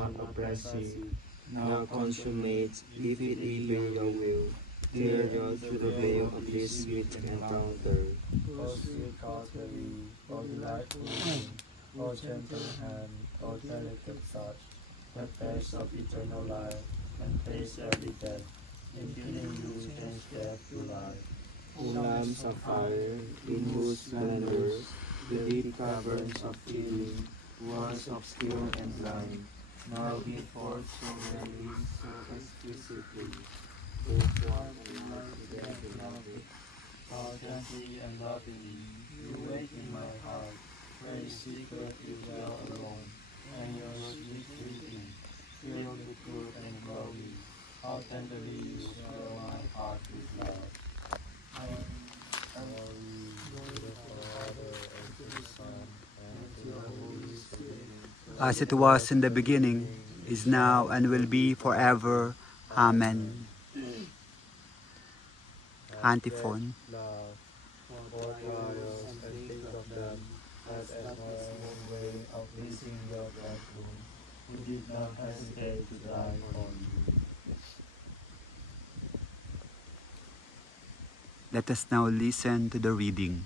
not oppressive, nor consummate, if it be your will. Tear through the veil of this sweet encounter. O sweet cautery, O delightful wing, O gentle hand, O delicate touch, the face of eternal life, and face every death, in feeling you change death to life. O lamps of fire, in whose splendors the deep caverns of feeling, once obscure and blind, now give forth so many, so exquisitely, both warm and light together. How gently and lovingly you wait in my heart, where in secret you dwell alone, and your sweet greeting, filled with good and glory, how tenderly you fill my heart with love. As it was in the beginning, is now, and will be forever. Amen. Antiphon. Love, for trials and think of them as my own way of pleasing your bridegroom, who did not hesitate to die for you. Let us now listen to the reading.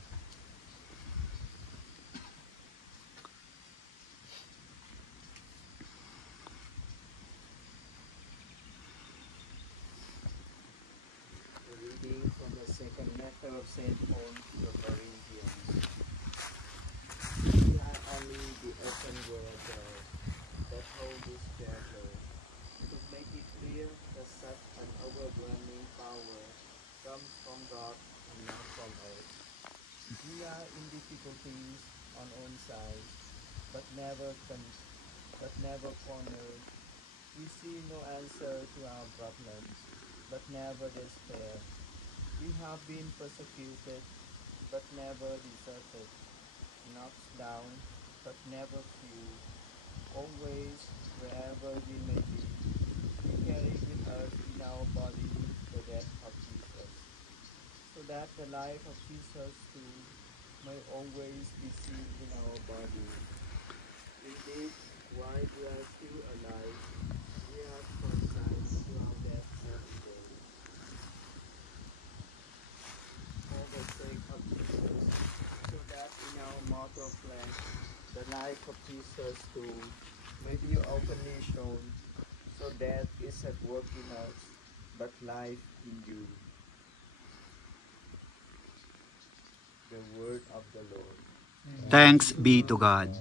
Reading from the second letter of St. Paul to the Corinthians. We are only the open word that hold this treasure, to make it clear that such an overwhelming power comes from God and not from us. We are in difficulties on own side, but never cornered. We see no answer to our problems, but never despair. We have been persecuted, but never deserted, knocked down, but never few. Always, wherever we may be, we carry with us in our body the death of Jesus, so that the life of Jesus too may always be seen in our body. Indeed, while we are still alive, we have consigned to our death every day. For the sake of Jesus, so that in our mortal flesh, the life of Jesus too may be openly shown, so death is at work in us, but life in you. The word of the Lord. Thanks be to God.